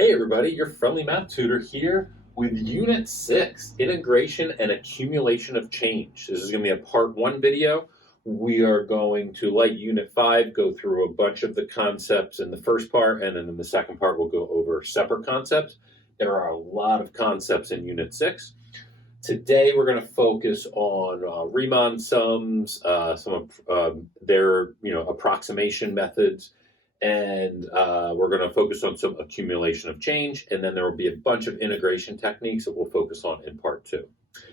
Hey everybody, your Friendly Math Tutor here with Unit 6, Integration and Accumulation of Change. This is going to be a part 1 video. We are going to, like Unit 5, go through a bunch of the concepts in the first part, and then in the second part we'll go over separate concepts. There are a lot of concepts in Unit 6. Today we're going to focus on Riemann sums, some of their approximation methods, and we're going to focus on some accumulation of change, and then there will be a bunch of integration techniques that we'll focus on in part 2.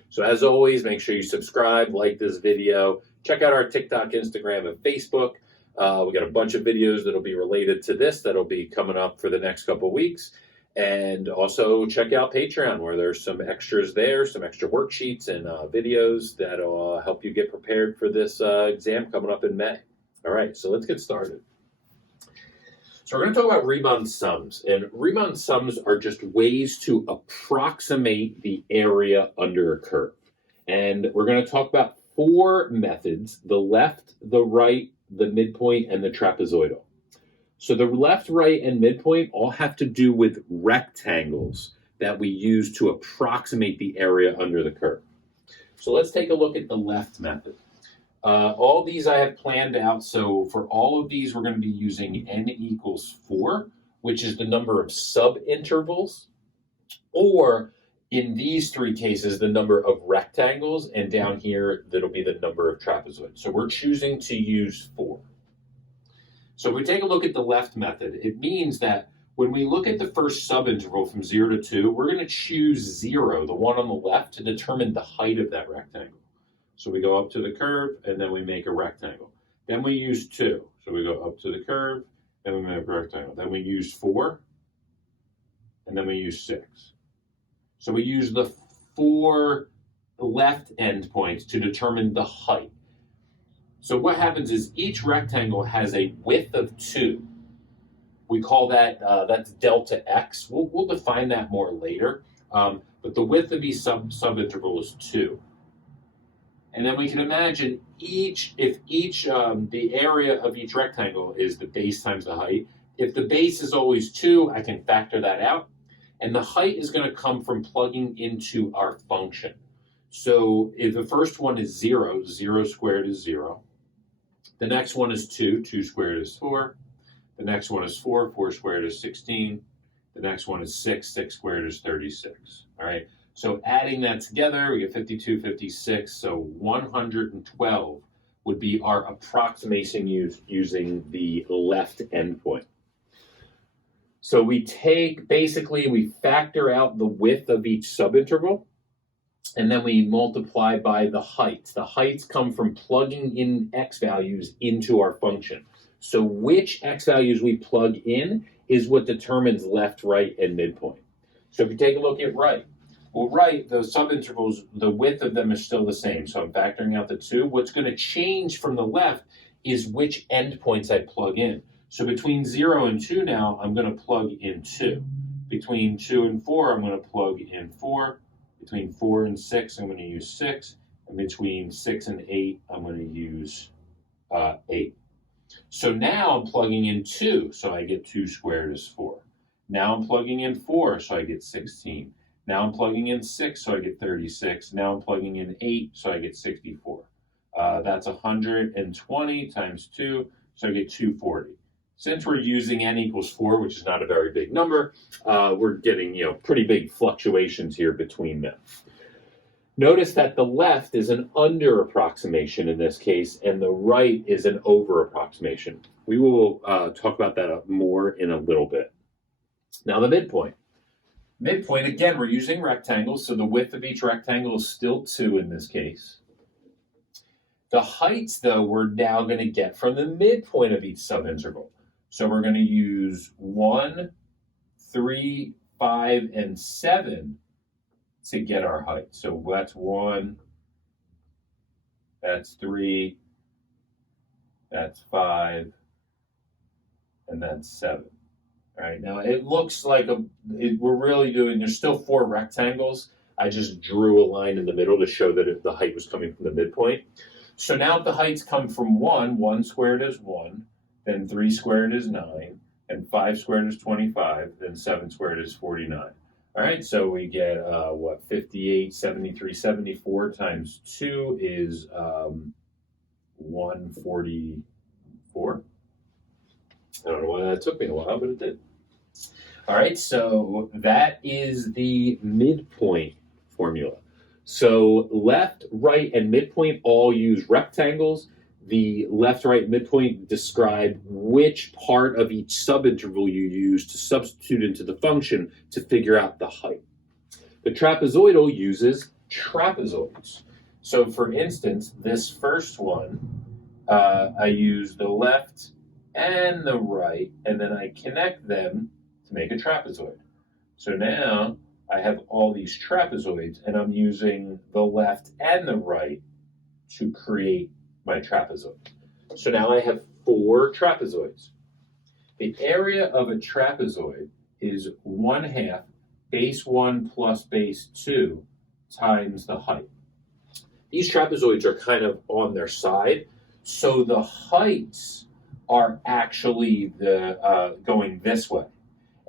So as always, make sure you subscribe, like this video, check out our TikTok, Instagram, and Facebook. We got a bunch of videos that'll be related to this that'll be coming up for the next couple of weeks. And also check out Patreon, where there's some extras there, some extra worksheets and videos that'll help you get prepared for this exam coming up in May. All right, so let's get started. So we're going to talk about Riemann sums, and Riemann sums are just ways to approximate the area under a curve. And we're going to talk about 4 methods: the left, the right, the midpoint, and the trapezoidal. So the left, right, and midpoint all have to do with rectangles that we use to approximate the area under the curve. So let's take a look at the left method. All these I have planned out, so for all of these we're going to be using n equals 4, which is the number of subintervals, or in these 3 cases the number of rectangles, and down here that'll be the number of trapezoids. So we're choosing to use 4. So if we take a look at the left method, it means that when we look at the first subinterval from 0 to 2, we're going to choose 0, the one on the left, to determine the height of that rectangle. So we go up to the curve, and then we make a rectangle. Then we use 2. So we go up to the curve, and we make a rectangle. Then we use 4, and then we use 6. So we use the 4 left endpoints to determine the height. So what happens is each rectangle has a width of 2. We call that, that's delta x. We'll define that more later. But the width of each subinterval is 2. And then we can imagine the area of each rectangle is the base times the height. If the base is always 2, I can factor that out. And the height is going to come from plugging into our function. So if the first one is 0, 0 squared is 0. The next one is 2, 2 squared is 4. The next one is 4, 4 squared is 16. The next one is 6, 6 squared is 36. All right. So adding that together, we get 52, 56, so 112 would be our approximation using the left endpoint. So we we factor out the width of each subinterval, and then we multiply by the heights. The heights come from plugging in x values into our function. So which x values we plug in is what determines left, right, and midpoint. So if you take a look at right, well, right, the subintervals, the width of them is still the same. So I'm factoring out the 2. What's going to change from the left is which endpoints I plug in. So between 0 and 2 now, I'm going to plug in 2. Between 2 and 4, I'm going to plug in 4. Between 4 and 6, I'm going to use 6. And between 6 and 8, I'm going to use 8. So now I'm plugging in 2, so I get 2 squared is 4. Now I'm plugging in 4, so I get 16. Now I'm plugging in 6, so I get 36. Now I'm plugging in 8, so I get 64. That's 120 times 2, so I get 240. Since we're using n equals 4, which is not a very big number, we're getting pretty big fluctuations here between them. Notice that the left is an under approximation in this case, and the right is an over approximation. We will talk about that more in a little bit. Now the midpoint. Midpoint, again, we're using rectangles, so the width of each rectangle is still 2 in this case. The heights, though, we're now going to get from the midpoint of each subinterval. So we're going to use 1, 3, 5, and 7 to get our height. So that's 1, that's 3, that's 5, and that's 7. All right, now it looks like we're really doing, there's still 4 rectangles. I just drew a line in the middle to show that the height was coming from the midpoint. So now if the heights come from 1, 1 squared is 1, then 3 squared is 9, and 5 squared is 25, then 7 squared is 49. All right, so we get, 58, 73, 74 times 2 is 144. I don't know why that took me a while, but it did. All right, so that is the midpoint formula. So left, right, and midpoint all use rectangles. The left, right, midpoint describe which part of each subinterval you use to substitute into the function to figure out the height. The trapezoidal uses trapezoids. So for instance, this first one, I use the left and the right, and then I connect them to make a trapezoid. So now I have all these trapezoids, and I'm using the left and the right to create my trapezoid. So now I have 4 trapezoids. The area of a trapezoid is 1/2 base 1 plus base 2 times the height. These trapezoids are kind of on their side, so the heights are actually going this way.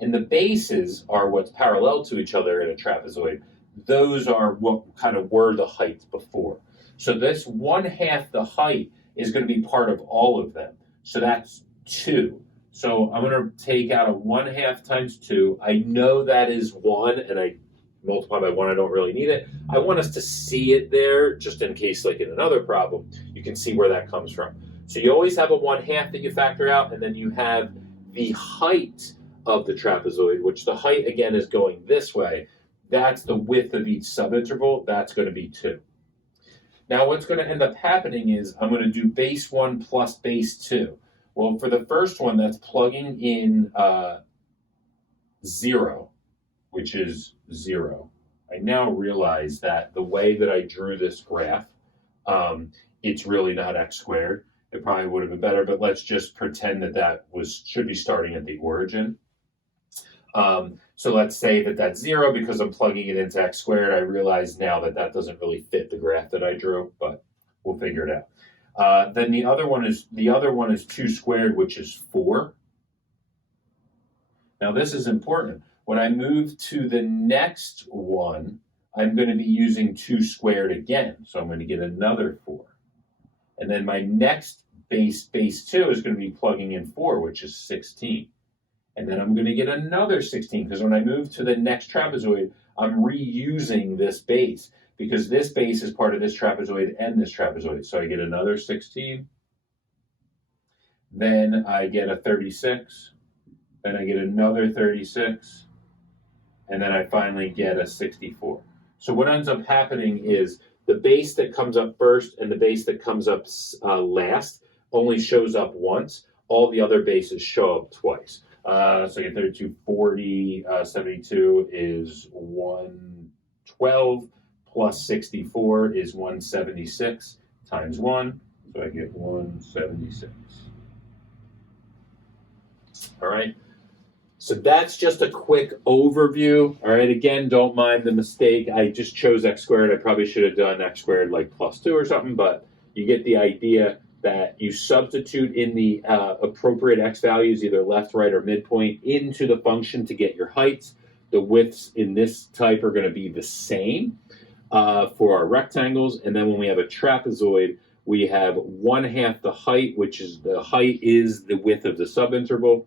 And the bases are what's parallel to each other in a trapezoid. Those are what kind of were the heights before. So this 1/2 the height is going to be part of all of them. So that's 2. So I'm going to take out a 1/2 times 2. I know that is 1, and I multiply by 1. I don't really need it. I want us to see it there, just in case, like in another problem, you can see where that comes from. So you always have a 1/2 that you factor out, and then you have the height of the trapezoid, which the height, again, is going this way. That's the width of each subinterval. That's going to be 2. Now, what's going to end up happening is I'm going to do base 1 plus base 2. Well, for the first one, that's plugging in 0, which is 0. I now realize that the way that I drew this graph, it's really not x squared. It probably would have been better, but let's just pretend that should be starting at the origin. So let's say that that's 0 because I'm plugging it into x squared. I realize now that that doesn't really fit the graph that I drew, but we'll figure it out. Then the other one is 2 squared, which is 4. Now this is important. When I move to the next one, I'm going to be using 2 squared again. So I'm going to get another 4. And then my next base 2 is going to be plugging in 4, which is 16. And then I'm going to get another 16, because when I move to the next trapezoid, I'm reusing this base, because this base is part of this trapezoid and this trapezoid. So I get another 16. Then I get a 36. Then I get another 36. And then I finally get a 64. So what ends up happening is the base that comes up first and the base that comes up last only shows up once. All the other bases show up twice. So I get 32, 40, 72 is 112, plus 64 is 176 times 1. So I get 176. All right. So that's just a quick overview. All right, again, don't mind the mistake. I just chose x squared. I probably should have done x squared like plus 2 or something, but you get the idea that you substitute in the appropriate x values, either left, right, or midpoint, into the function to get your heights. The widths in this type are going to be the same for our rectangles. And then when we have a trapezoid, we have 1/2 the height, which is the height is the width of the subinterval,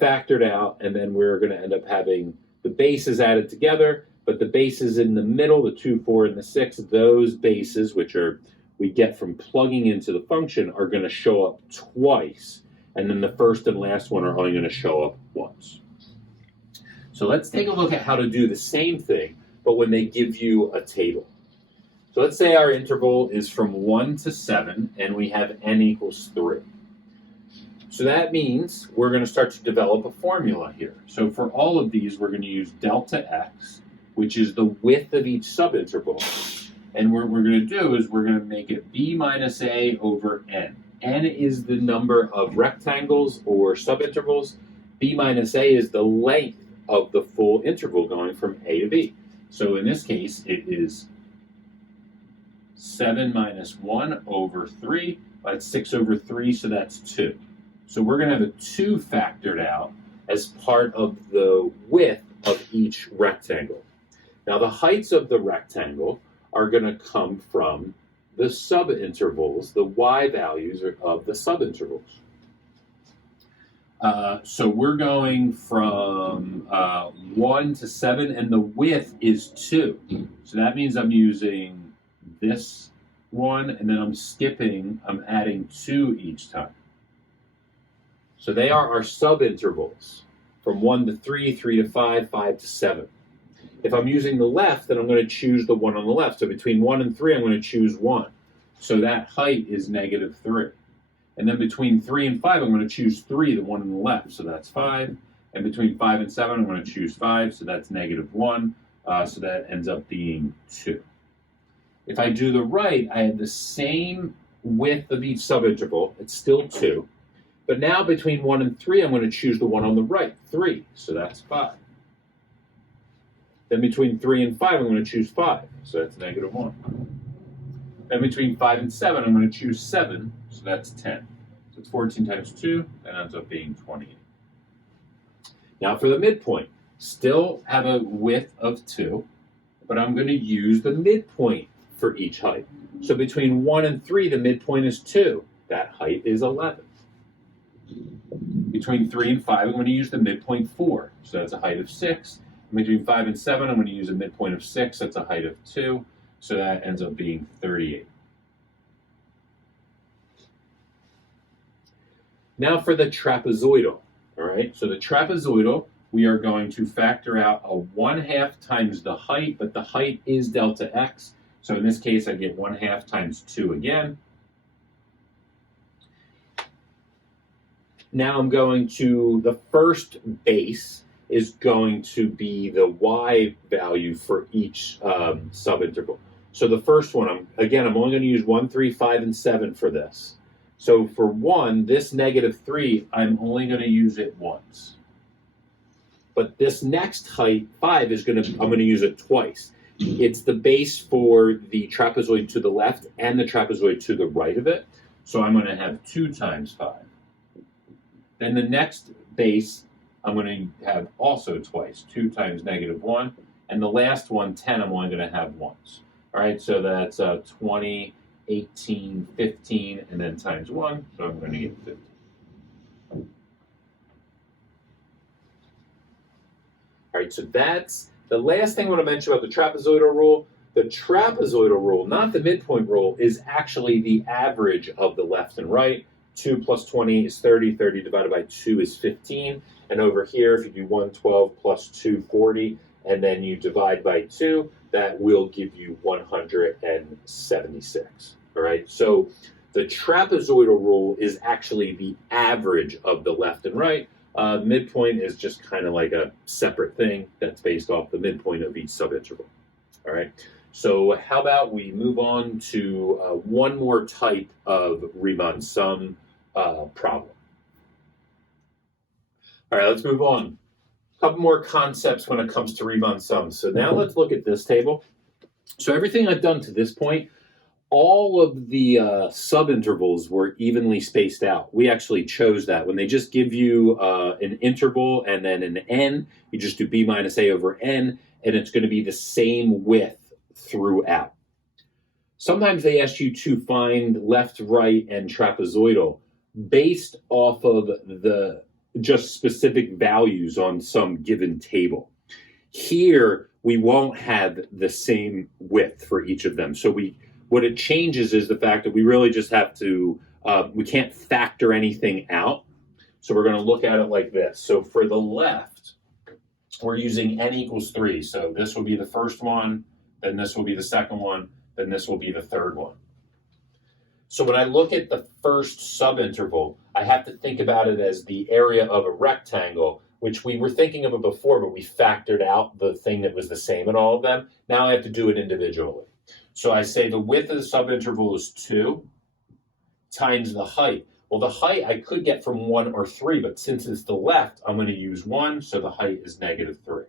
factored out, and then we're going to end up having the bases added together, but the bases in the middle, the 2, 4, and the 6, those bases, which are we get from plugging into the function, are going to show up twice, and then the first and last one are only going to show up once. So let's take a look at how to do the same thing, but when they give you a table. So let's say our interval is from 1 to 7, and we have n equals 3. So that means we're going to start to develop a formula here. So for all of these, we're going to use delta x, which is the width of each subinterval. And what we're going to do is we're going to make it b minus a over n. N is the number of rectangles or subintervals. B minus a is the length of the full interval going from a to b. So in this case, it is 7 minus 1 over 3. That's 6 over 3, so that's 2. So we're going to have a 2 factored out. as part of the width of each rectangle. Now the heights of the rectangle are going to come from the subintervals, the y values of the subintervals. So we're going from 1 to 7, and the width is 2. So that means I'm using this one, and then I'm adding 2 each time. So they are our subintervals, from 1 to 3, 3 to 5, 5 to 7. If I'm using the left, then I'm going to choose the one on the left. So between 1 and 3, I'm going to choose 1. So that height is -3. And then between 3 and 5, I'm going to choose 3, the one on the left. So that's 5. And between 5 and 7, I'm going to choose 5. So that's -1. So that ends up being 2. If I do the right, I have the same width of each subinterval. It's still 2. But now between 1 and 3, I'm going to choose the one on the right, 3. So that's 5. Then between 3 and 5, I'm going to choose 5. So that's -1. Then between 5 and 7, I'm going to choose 7. So that's 10. So it's 14 times 2. That ends up being 28. Now for the midpoint, still have a width of 2, but I'm going to use the midpoint for each height. So between 1 and 3, the midpoint is 2. That height is 11. Between 3 and 5, I'm going to use the midpoint 4. So that's a height of 6. And between 5 and 7, I'm going to use a midpoint of 6. That's a height of 2. So that ends up being 38. Now for the trapezoidal. All right, so the trapezoidal, we are going to factor out a 1/2 times the height, but the height is delta x. So in this case, I get 1/2 times 2 again. Now I'm going to, the first base is going to be the y value for each subinterval. So the first one, I'm only going to use 1, 3, 5, and 7 for this. So for 1, this -3, I'm only going to use it once. But this next height, 5, I'm going to use it twice. It's the base for the trapezoid to the left and the trapezoid to the right of it. So I'm going to have 2 times 5. Then the next base, I'm going to have also twice, 2 times -1. And the last one, 10, I'm only going to have once. All right, so that's 20, 18, 15, and then times 1. So I'm going to get 50. All right, so that's the last thing I want to mention about the trapezoidal rule. The trapezoidal rule, not the midpoint rule, is actually the average of the left and right. 2 plus 20 is 30. 30 divided by 2 is 15. And over here, if you do 112 plus 2, 40, and then you divide by 2, that will give you 176. All right, so the trapezoidal rule is actually the average of the left and right. Midpoint is just kind of like a separate thing that's based off the midpoint of each subinterval. All right, so how about we move on to one more type of Riemann sum problem. All right, let's move on. A couple more concepts when it comes to Riemann sums. So now let's look at this table. So everything I've done to this point, all of the subintervals were evenly spaced out. We actually chose that. When they just give you an interval and then an n, you just do b minus a over n, and it's going to be the same width throughout. Sometimes they ask you to find left, right, and trapezoidal based off of the just specific values on some given table. Here, we won't have the same width for each of them. So what it changes is the fact that we really just have to, we can't factor anything out. So we're going to look at it like this. So for the left, we're using n equals 3. So this will be the first one, then this will be the second one, then this will be the third one. So when I look at the first subinterval, I have to think about it as the area of a rectangle, which we were thinking of it before, but we factored out the thing that was the same in all of them. Now I have to do it individually. So I say the width of the subinterval is 2 times the height. Well, the height I could get from 1 or 3, but since it's the left, I'm going to use 1, so the height is -3.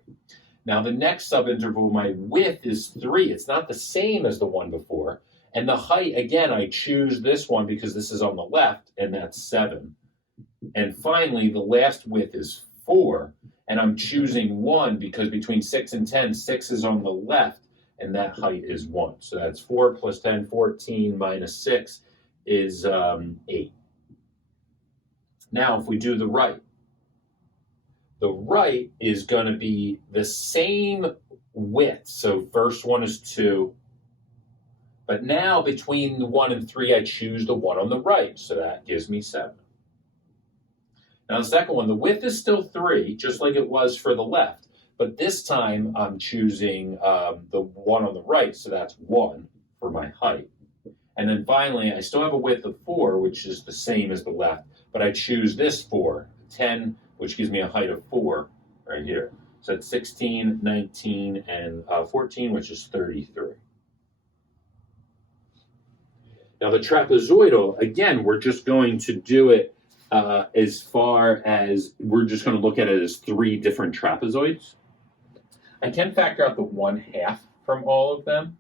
Now the next subinterval, my width is 3. It's not the same as the one before. And the height, again, I choose this one because this is on the left, and that's 7. And finally, the last width is 4, and I'm choosing 1 because between 6 and 10, 6 is on the left, and that height is 1. So that's 4 plus 10, 14 minus 6 is 8. Now, if we do the right is going to be the same width. So first one is 2. But now between the 1 and 3, I choose the one on the right. So that gives me 7. Now the second one, the width is still 3, just like it was for the left. But this time I'm choosing the one on the right. So that's 1 for my height. And then finally, I still have a width of 4, which is the same as the left. But I choose this 4, 10, which gives me a height of 4 right here. So it's 16, 19, and 14, which is 33. Now the trapezoidal, again, we're just going to do it as far as, we're just going to look at it as 3 different trapezoids. I can factor out the 1/2 from all of them.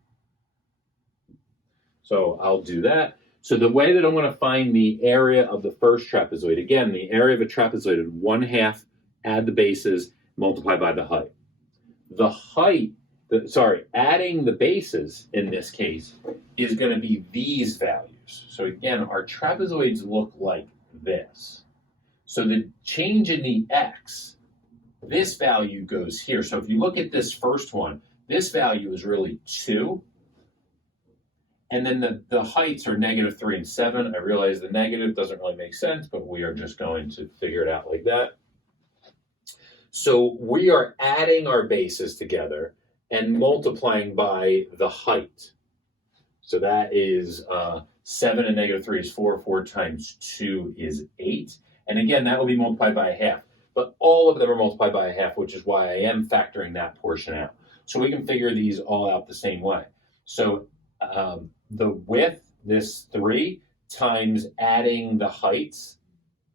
So I'll do that. So the way that I'm going to find the area of the first trapezoid, again, the area of a trapezoid is 1/2, add the bases, multiply by the height. The height, adding the bases in this case is going to be these values. So again, our trapezoids look like this. So the change in the x, this value goes here. So if you look at this first one, this value is really 2. And then the heights are -3 and 7. I realize the negative doesn't really make sense, but we are just going to figure it out like that. So we are adding our bases together and multiplying by the height. So that is 7 and -3 is 4. 4 times 2 is 8. And again, that will be multiplied by 1/2. But all of them are multiplied by 1/2, which is why I am factoring that portion out. So we can figure these all out the same way. So the width, this 3, times adding the heights,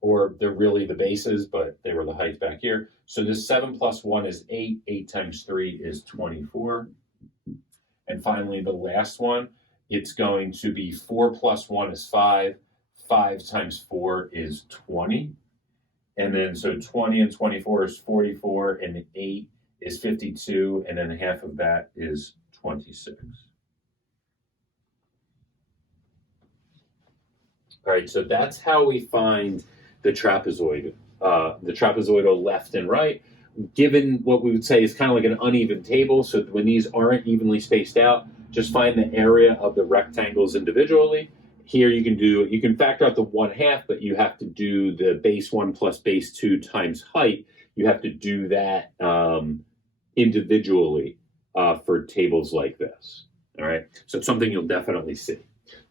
or they're really the bases, but they were the heights back here. So this 7 plus 1 is 8. 8 times 3 is 24. And finally, the last one, it's going to be 4 plus 1 is 5. 5 times 4 is 20. And then so 20 and 24 is 44, and 8 is 52, and then 1/2 of that is 26. All right, so that's how we find the trapezoid, the trapezoidal left and right, given what we would say is kind of like an uneven table. So when these aren't evenly spaced out, just find the area of the rectangles individually. Here you can factor out the 1/2, but you have to do the base 1 plus base 2 times height. You have to do that individually for tables like this. All right, so it's something you'll definitely see.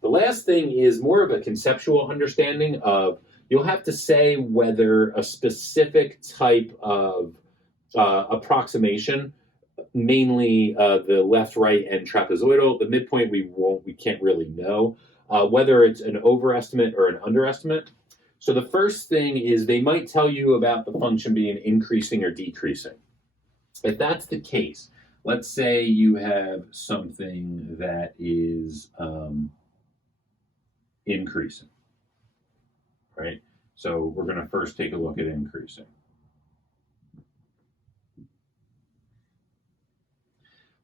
The last thing is more of a conceptual understanding of, you'll have to say whether a specific type of approximation, mainly the left, right, and trapezoidal, the midpoint we can't really know, whether it's an overestimate or an underestimate. So the first thing is they might tell you about the function being increasing or decreasing. If that's the case, let's say you have something that is increasing, right? So we're going to first take a look at increasing.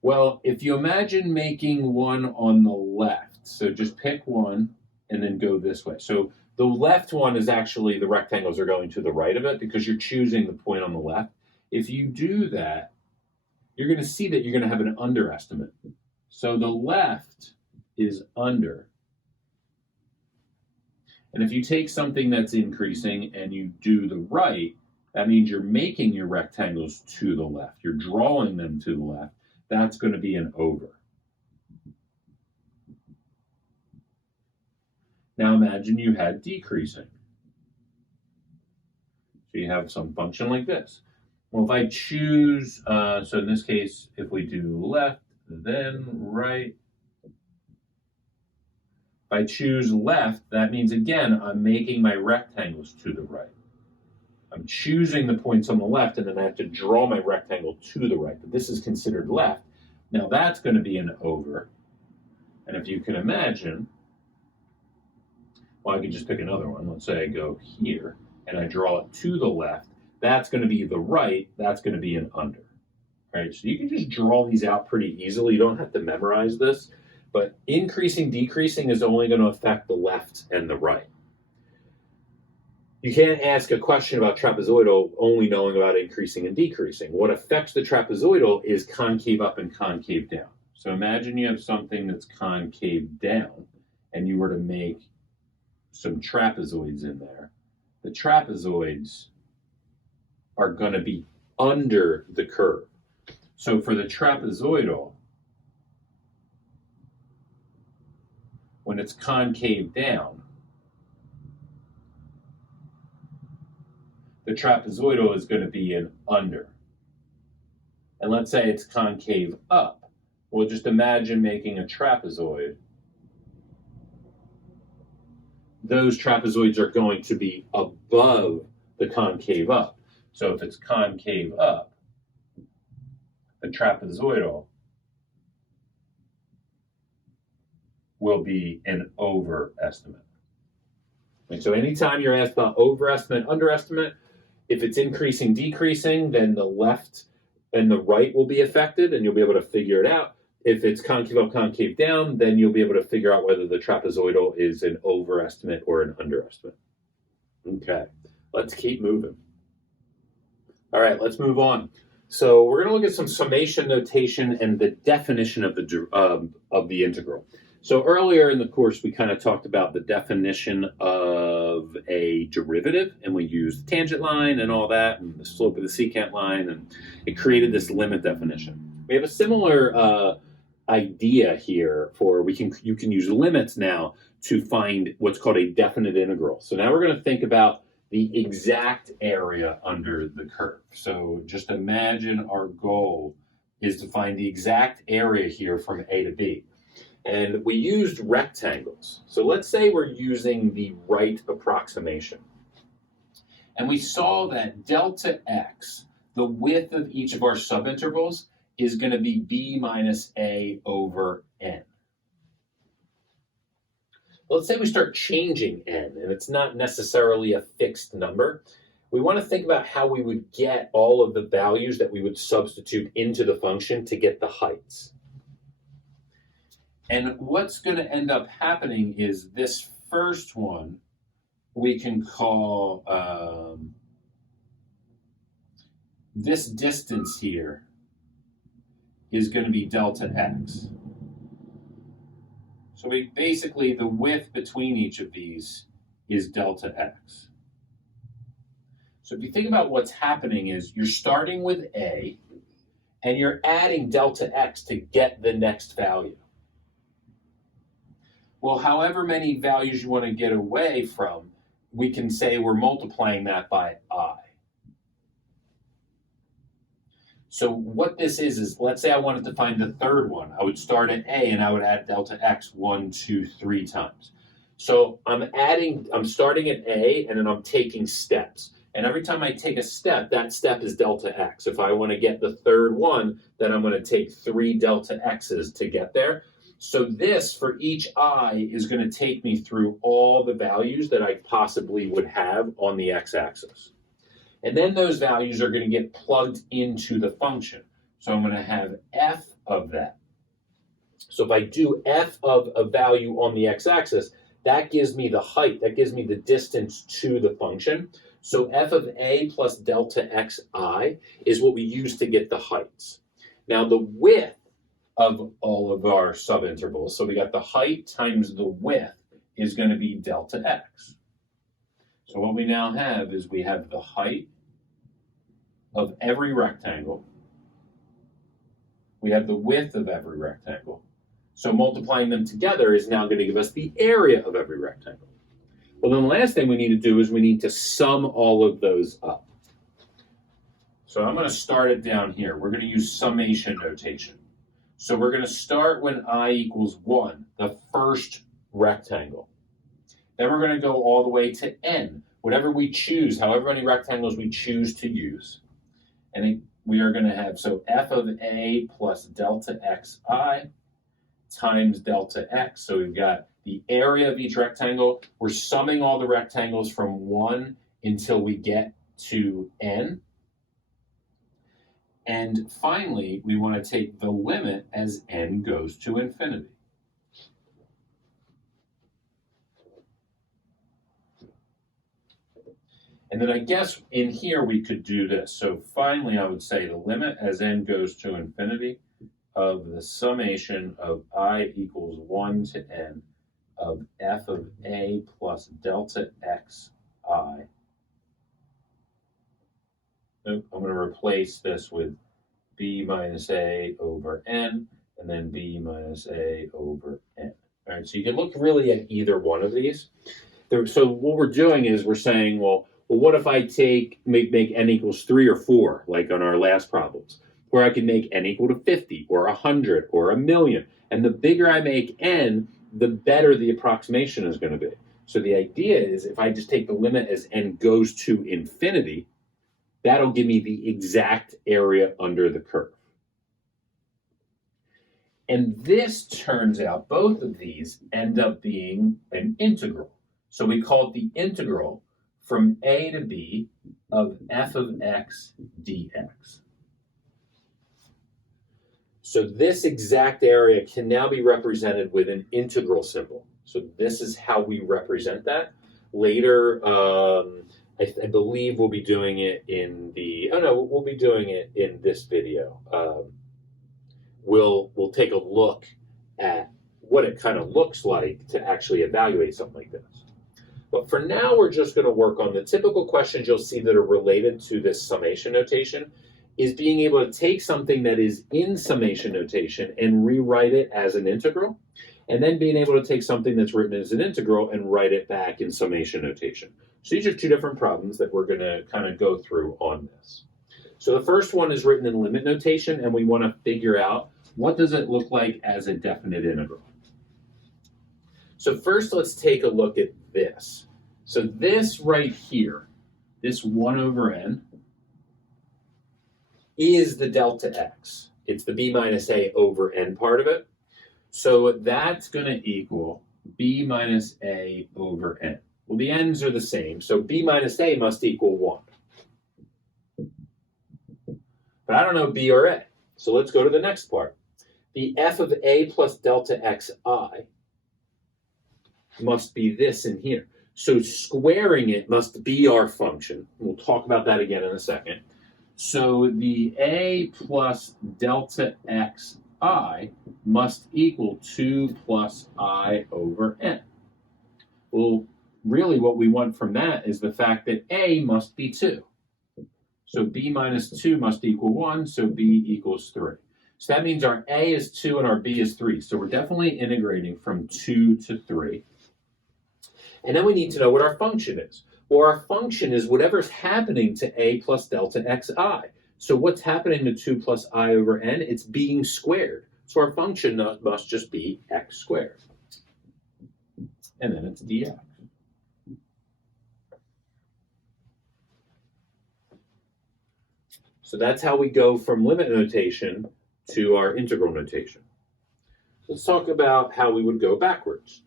Well, if you imagine making one on the left, so just pick one and then go this way. So the left one is actually, the rectangles are going to the right of it because you're choosing the point on the left. If you do that, you're going to see that you're going to have an underestimate. So the left is under. And if you take something that's increasing and you do the right, that means you're making your rectangles to the left. You're drawing them to the left. That's going to be an over. Now imagine you had decreasing. So you have some function like this. Well, if I choose, so in this case, if we do left, then right. If I choose left, that means, again, I'm making my rectangles to the right. I'm choosing the points on the left, and then I have to draw my rectangle to the right. But this is considered left. Now that's going to be an over. And if you can imagine, well, I could just pick another one. Let's say I go here, and I draw it to the left. That's going to be the right, that's going to be an under. Right? So you can just draw these out pretty easily. You don't have to memorize this, but increasing, decreasing is only going to affect the left and the right. You can't ask a question about trapezoidal only knowing about increasing and decreasing. What affects the trapezoidal is concave up and concave down. So imagine you have something that's concave down and you were to make some trapezoids in there. The trapezoids are going to be under the curve. So for the trapezoidal, when it's concave down, the trapezoidal is going to be an under. And let's say it's concave up. Well, just imagine making a trapezoid. Those trapezoids are going to be above the concave up. So if it's concave up, the trapezoidal will be an overestimate. And so anytime you're asked about overestimate, underestimate, if it's increasing, decreasing, then the left and the right will be affected, and you'll be able to figure it out. If it's concave up, concave down, then you'll be able to figure out whether the trapezoidal is an overestimate or an underestimate. Okay, let's keep moving. All right, let's move on. So we're going to look at some summation notation and the definition of the integral. So earlier in the course, we kind of talked about the definition of a derivative, and we used the tangent line and all that, and the slope of the secant line, and it created this limit definition. We have a similar idea here for you can use limits now to find what's called a definite integral. So now we're going to think about the exact area under the curve. So just imagine our goal is to find the exact area here from A to B. And we used rectangles. So let's say we're using the right approximation. And we saw that delta x, the width of each of our subintervals, is going to be b minus a over n. Let's say we start changing n, and it's not necessarily a fixed number. We want to think about how we would get all of the values that we would substitute into the function to get the heights. And what's going to end up happening is this first one we can call this distance here is going to be delta x. So basically the width between each of these is delta x. So if you think about what's happening is you're starting with A and you're adding delta x to get the next value. Well, however many values you want to get away from, we can say we're multiplying that by I. So what this is let's say I wanted to find the third one. I would start at A and I would add delta x 1, 2, 3 times. So I'm starting at A and then I'm taking steps. And every time I take a step, that step is delta x. If I want to get the third one, then I'm going to take 3 delta x's to get there. So this, for each I, is going to take me through all the values that I possibly would have on the x-axis. And then those values are going to get plugged into the function. So I'm going to have f of that. So if I do f of a value on the x-axis, that gives me the height, that gives me the distance to the function. So f of a plus delta xi is what we use to get the heights. Now the width of all of our subintervals, so we got the height times the width, is going to be delta x. So what we now have is we have the height of every rectangle. We have the width of every rectangle. So multiplying them together is now going to give us the area of every rectangle. Well, then the last thing we need to do is we need to sum all of those up. So I'm going to start it down here. We're going to use summation notation. So we're going to start when I equals 1, the first rectangle. Then we're going to go all the way to n, whatever we choose, however many rectangles we choose to use. And we are going to have, so f of a plus delta xi times delta x. So we've got the area of each rectangle. We're summing all the rectangles from 1 until we get to n. And finally, we want to take the limit as n goes to infinity. And then I guess in here we could do this. So finally, I would say the limit as n goes to infinity of the summation of I equals 1 to n of f of a plus delta x I. I'm going to replace this with b minus a over n, and then b minus a over n. All right, so you can look really at either one of these. So what we're doing is we're saying, well, what if I make n equals 3 or 4, like on our last problems, where I can make n equal to 50 or 100 or 1,000,000. And the bigger I make n, the better the approximation is going to be. So the idea is if I just take the limit as n goes to infinity, that'll give me the exact area under the curve. And this turns out, both of these end up being an integral. So we call it the integral from a to b of f of x dx. So this exact area can now be represented with an integral symbol. So this is how we represent that. Later, I believe we'll be doing it in the, we'll be doing it in this video. We'll take a look at what it kind of looks like to actually evaluate something like this. But for now, we're just going to work on the typical questions you'll see that are related to this summation notation, is being able to take something that is in summation notation and rewrite it as an integral, and then being able to take something that's written as an integral and write it back in summation notation. So these are two different problems that we're going to kind of go through on this. So the first one is written in limit notation, and we want to figure out what does it look like as a definite integral. So first, let's take a look at this. So this right here, this 1 over n, is the delta x. It's the b minus a over n part of it. So that's going to equal b minus a over n. Well, the n's are the same, so b minus a must equal 1. But I don't know b or a, so let's go to the next part. The f of a plus delta xi must be this in here. So squaring it must be our function. We'll talk about that again in a second. So the a plus delta xi must equal 2 plus I over n. Well, really what we want from that is the fact that a must be 2. So b minus 2 must equal 1, so b equals 3. So that means our a is 2 and our b is 3. So we're definitely integrating from 2 to 3. And then we need to know what our function is. Well, our function is whatever's happening to a plus delta xi. So what's happening to 2 plus I over n? It's being squared. So our function must just be x squared. And then it's dx. So that's how we go from limit notation to our integral notation. Let's talk about how we would go backwards.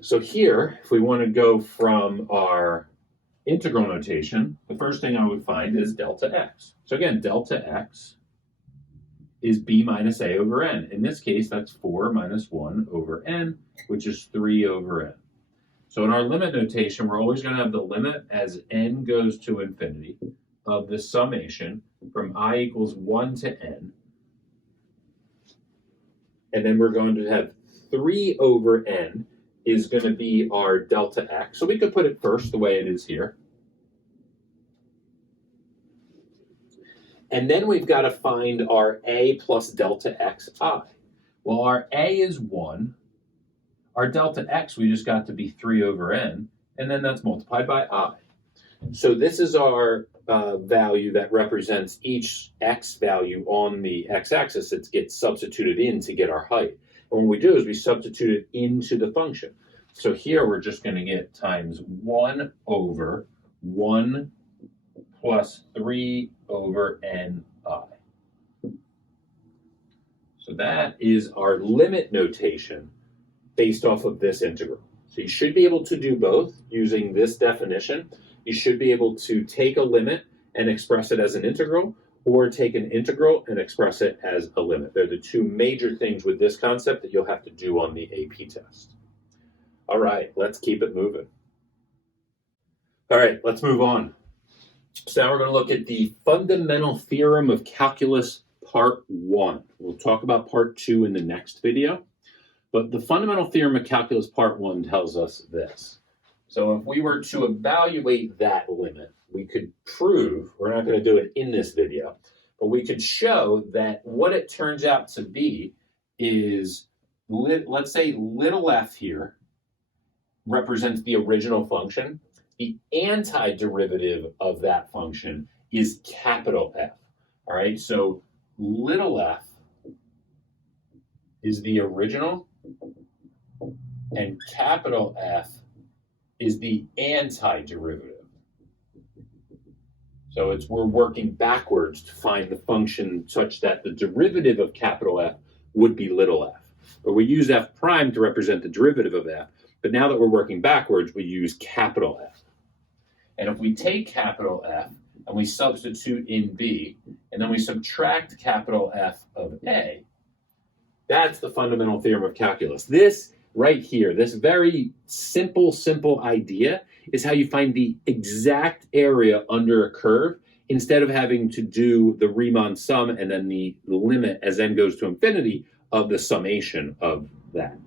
So here, if we want to go from our integral notation, the first thing I would find is delta x. So again, delta x is b minus a over n. In this case, that's 4 minus 1 over n, which is 3 over n. So in our limit notation, we're always going to have the limit as n goes to infinity of the summation from I equals 1 to n. And then we're going to have 3 over n is going to be our delta x. So we could put it first the way it is here. And then we've got to find our a plus delta xi. Well, our a is 1. Our delta x, we just got to be 3 over n. And then that's multiplied by I. So this is our value that represents each x value on the x-axis that gets substituted in to get our height. And what we do is we substitute it into the function. So here we're just going to get times 1 over 1 plus 3 over ni. So that is our limit notation based off of this integral. So you should be able to do both using this definition. you should be able to take a limit and express it as an integral, or take an integral and express it as a limit. They're the two major things with this concept that you'll have to do on the AP test. All right, let's keep it moving. All right, let's move on. So now we're going to look at the fundamental theorem of calculus part 1. We'll talk about part 2 in the next video. But the fundamental theorem of calculus part 1 tells us this. So if we were to evaluate that limit, we could prove, we're not going to do it in this video, but we could show that what it turns out to be is, let's say little f here represents the original function. The antiderivative of that function is capital F. All right, so little f is the original, and capital F is the antiderivative. So we're working backwards to find the function such that the derivative of capital F would be little f. But we use f prime to represent the derivative of f. But now that we're working backwards, we use capital F. And if we take capital F and we substitute in B, and then we subtract capital F of A, that's the fundamental theorem of calculus. This right here, this very simple idea is how you find the exact area under a curve instead of having to do the Riemann sum and then the limit as n goes to infinity of the summation of that.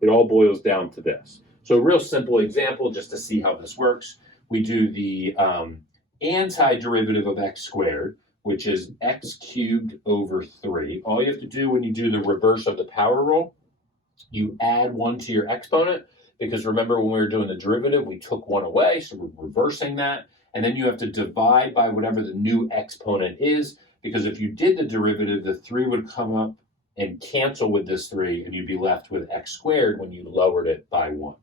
It all boils down to this. So a real simple example just to see how this works. We do the antiderivative of x squared, which is x cubed over 3. All you have to do when you do the reverse of the power rule, you add 1 to your exponent, because remember when we were doing the derivative, we took 1 away, so we're reversing that. And then you have to divide by whatever the new exponent is, because if you did the derivative, the 3 would come up and cancel with this 3, and you'd be left with x squared when you lowered it by 1.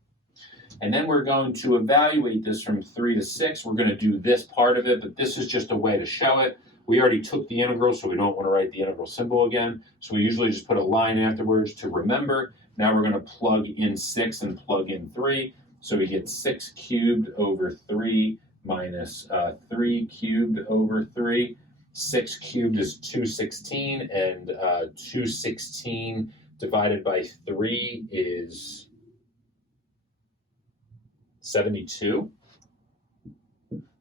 And then we're going to evaluate this from 3 to 6. We're going to do this part of it, but this is just a way to show it. We already took the integral, so we don't want to write the integral symbol again. So we usually just put a line afterwards to remember. Now we're going to plug in 6 and plug in 3. So we get 6 cubed over 3 minus 3 cubed over 3. 6 cubed is 216, and 216 divided by 3 is 72.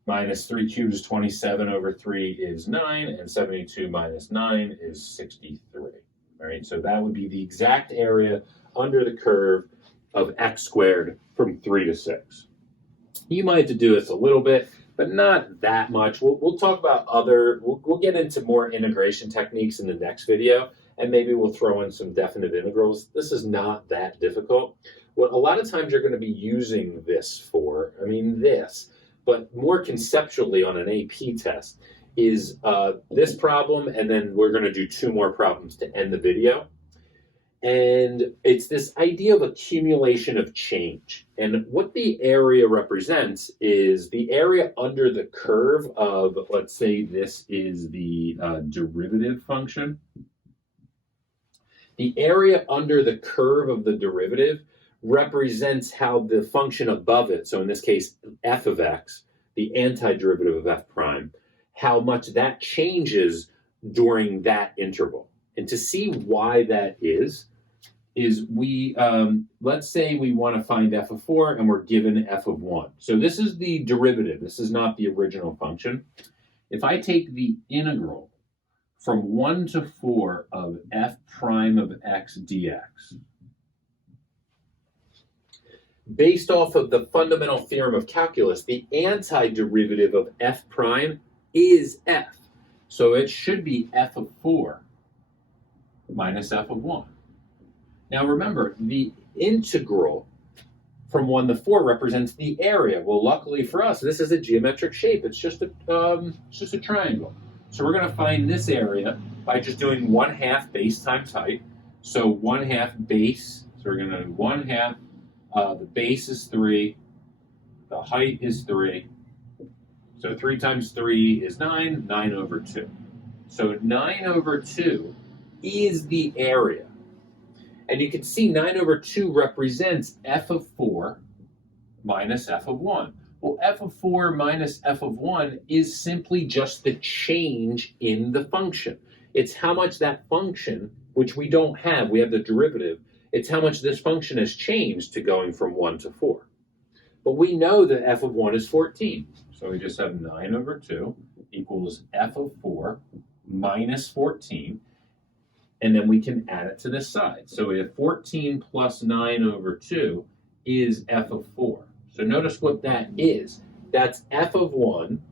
Minus 3 cubed is 27 over 3 is 9, and 72 minus 9 is 63. All right, so that would be the exact area under the curve of x squared from 3 to 6. You might have to do this a little bit, but not that much. We'll talk about we'll get into more integration techniques in the next video, and maybe we'll throw in some definite integrals. This is not that difficult. What a lot of times you're going to be using this for, but more conceptually on an AP test, is this problem, and then we're going to do 2 more problems to end the video. And it's this idea of accumulation of change. And what the area represents is the area under the curve of, let's say this is the derivative function. The area under the curve of the derivative represents how the function above it, so in this case f of x, the antiderivative of f prime, how much that changes during that interval. And to see why that is we, let's say we want to find f of 4 and we're given f of 1. So this is the derivative. This is not the original function. If I take the integral from 1 to 4 of f prime of x dx, based off of the fundamental theorem of calculus, the antiderivative of f prime is f. So it should be f of 4 minus f of 1. Now remember, the integral from 1 to 4 represents the area. Well, luckily for us, this is a geometric shape. It's just a triangle. So we're going to find this area by just doing 1/2 base times height. So 1/2 base. So we're going to do 1/2. The base is 3. The height is 3. So 3 times 3 is 9. 9 over 2. So 9 over 2 is the area. And you can see 9 over 2 represents f of 4 minus f of 1. Well, f of 4 minus f of 1 is simply just the change in the function. It's how much that function, which we don't have, we have the derivative, it's how much this function has changed to going from 1 to 4. But we know that f of 1 is 14. So we just have 9 over 2 equals f of 4 minus 14. And then we can add it to this side. So we have 14 plus 9 over 2 is f of 4. So notice what that is. That's f of 1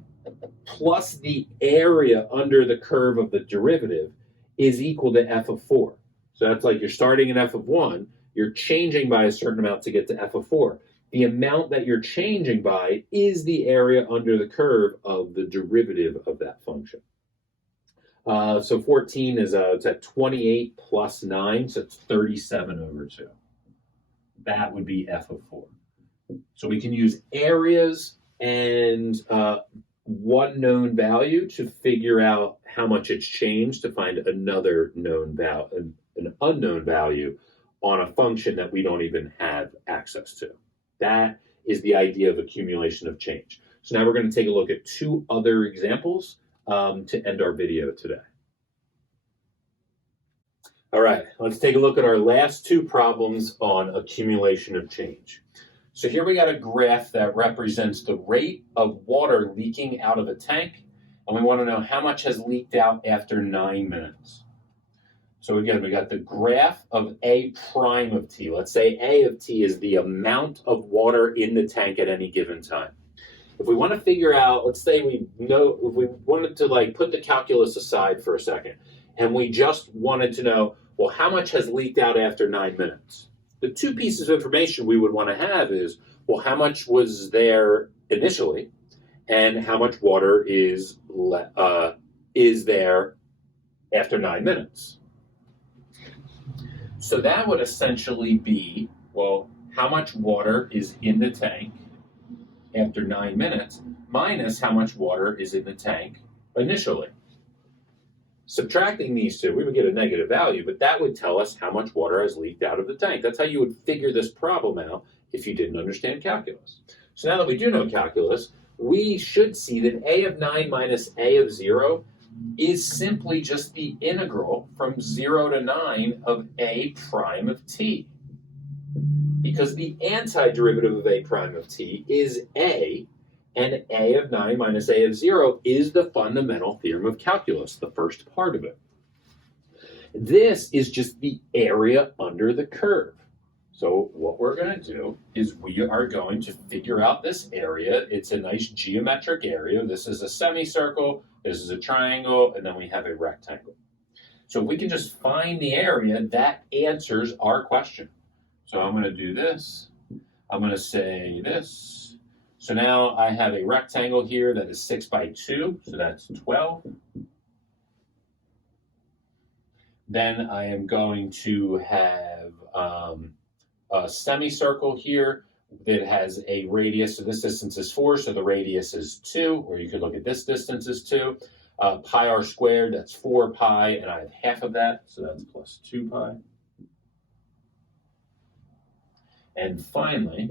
plus the area under the curve of the derivative is equal to f of 4. So that's like you're starting at f of 1, you're changing by a certain amount to get to f of 4. The amount that you're changing by is the area under the curve of the derivative of that function. So 14 is it's at 28 plus 9, so it's 37 over 2. That would be f of 4. So we can use areas and one known value to figure out how much it's changed to find another known value, an unknown value on a function that we don't even have access to. That is the idea of accumulation of change. So now we're going to take a look at two other examples to end our video today. All right, let's take a look at our last two problems on accumulation of change. So here we got a graph that represents the rate of water leaking out of a tank, and we want to know how much has leaked out after 9 minutes. So again, we got the graph of A prime of t. Let's say A of t is the amount of water in the tank at any given time. If we want to figure out, let's say we know, if we wanted to like put the calculus aside for a second, and we just wanted to know, well, how much has leaked out after 9 minutes? The two pieces of information we would want to have is, well, how much was there initially, and how much water is there after 9 minutes? So that would essentially be, well, how much water is in the tank after 9 minutes minus how much water is in the tank initially. Subtracting these two, we would get a negative value, but that would tell us how much water has leaked out of the tank. That's how you would figure this problem out if you didn't understand calculus. So now that we do know calculus, we should see that a of 9 minus a of 0 is simply just the integral from 0 to 9 of a prime of t. Because the antiderivative of a prime of t is a, and a of 9 minus a of 0 is the fundamental theorem of calculus, the first part of it. This is just the area under the curve. So what we're going to do is we are going to figure out this area. It's a nice geometric area. This is a semicircle, this is a triangle, and then we have a rectangle. So if we can just find the area, that answers our question. So I'm going to do this. I'm going to say this. So now I have a rectangle here that is 6 by 2, so that's 12. Then I am going to have a semicircle here that has a radius. So this distance is 4, so the radius is 2, or you could look at this distance as 2. Pi r squared, that's 4 pi, and I have half of that, so that's plus 2 pi. And finally,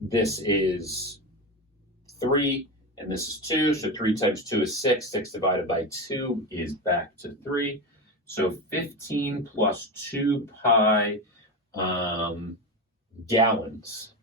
this is 3, and this is 2, so 3 times 2 is 6. 6 divided by 2 is back to 3. So 15 plus 2 pi gallons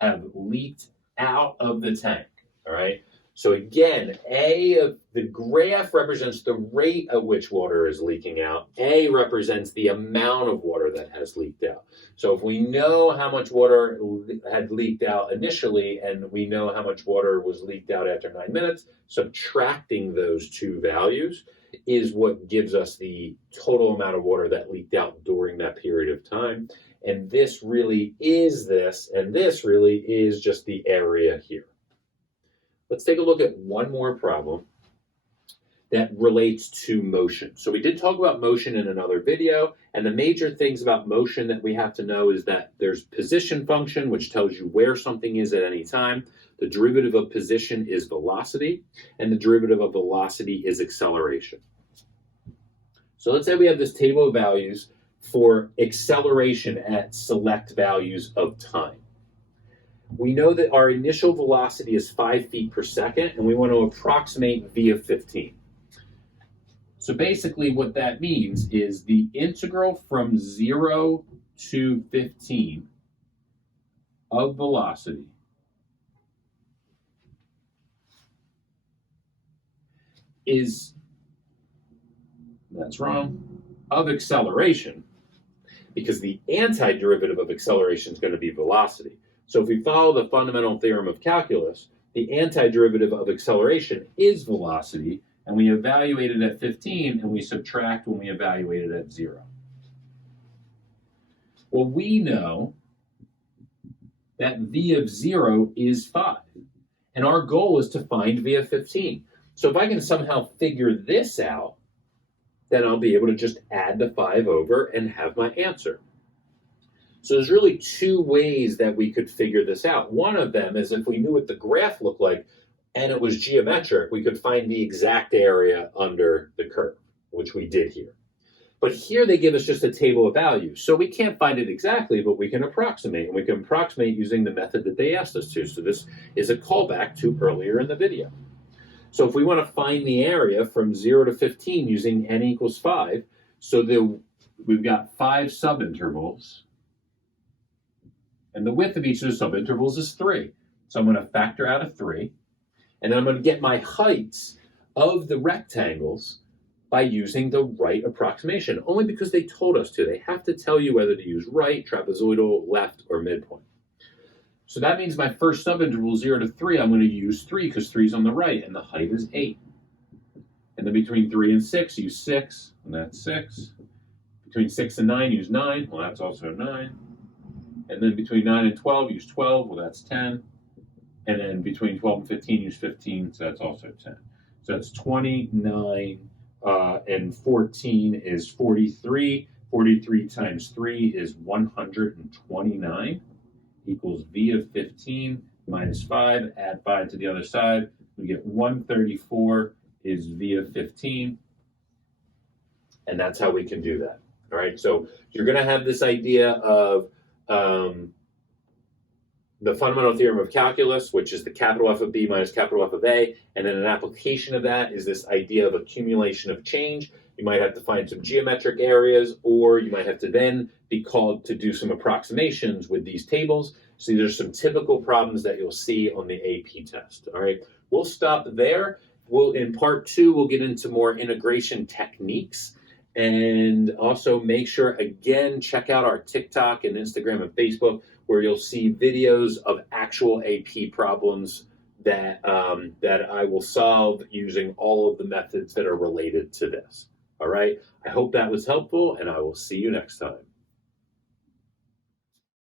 have leaked out of the tank, all right? So again, the graph represents the rate at which water is leaking out. A represents the amount of water that has leaked out. So if we know how much water had leaked out initially, and we know how much water was leaked out after 9 minutes, subtracting those two values is what gives us the total amount of water that leaked out during that period of time. And this really is this, and this really is just the area here. Let's take a look at one more problem that relates to motion. So we did talk about motion in another video, and the major things about motion that we have to know is that there's position function, which tells you where something is at any time. The derivative of position is velocity, and the derivative of velocity is acceleration. So let's say we have this table of values for acceleration at select values of time. We know that our initial velocity is 5 feet per second, and we want to approximate v of 15. So basically what that means is the integral from 0 to 15 of velocity is, that's wrong, of acceleration, because the antiderivative of acceleration is going to be velocity. So if we follow the fundamental theorem of calculus, the antiderivative of acceleration is velocity, and we evaluate it at 15, and we subtract when we evaluate it at 0. Well, we know that v of 0 is 5, and our goal is to find v of 15. So if I can somehow figure this out, then I'll be able to just add the 5 over and have my answer. So there's really two ways that we could figure this out. One of them is if we knew what the graph looked like and it was geometric, we could find the exact area under the curve, which we did here. But here they give us just a table of values. So we can't find it exactly, but we can approximate. And we can approximate using the method that they asked us to. So this is a callback to earlier in the video. So if we want to find the area from 0 to 15 using n equals 5, so we've got 5 subintervals, and the width of each of the subintervals is 3. So I'm going to factor out a 3, and then I'm going to get my heights of the rectangles by using the right approximation, only because they told us to. They have to tell you whether to use right, trapezoidal, left, or midpoint. So that means my first subinterval, 0 to 3, I'm going to use 3 because 3 is on the right, and the height is 8. And then between 3 and 6, use 6, and that's 6. Between 6 and 9, use 9, well, that's also 9. And then between 9 and 12, use 12, well, that's 10. And then between 12 and 15, use 15, so that's also 10. So that's 29, and 14 is 43. 43 times 3 is 129, equals v of 15 minus 5. Add 5 to the other side. We get 134 is v of 15. And that's how we can do that. All right, so you're going to have this idea of the fundamental theorem of calculus, which is the capital F of B minus capital F of A, and then an application of that is this idea of accumulation of change. You might have to find some geometric areas, or you might have to then be called to do some approximations with these tables. So these are some typical problems that you'll see on the AP test. All right, we'll stop there. In part 2, we'll get into more integration techniques. And also make sure, again, check out our TikTok and Instagram and Facebook, where you'll see videos of actual AP problems that I will solve using all of the methods that are related to this. All right, I hope that was helpful, and I will see you next time.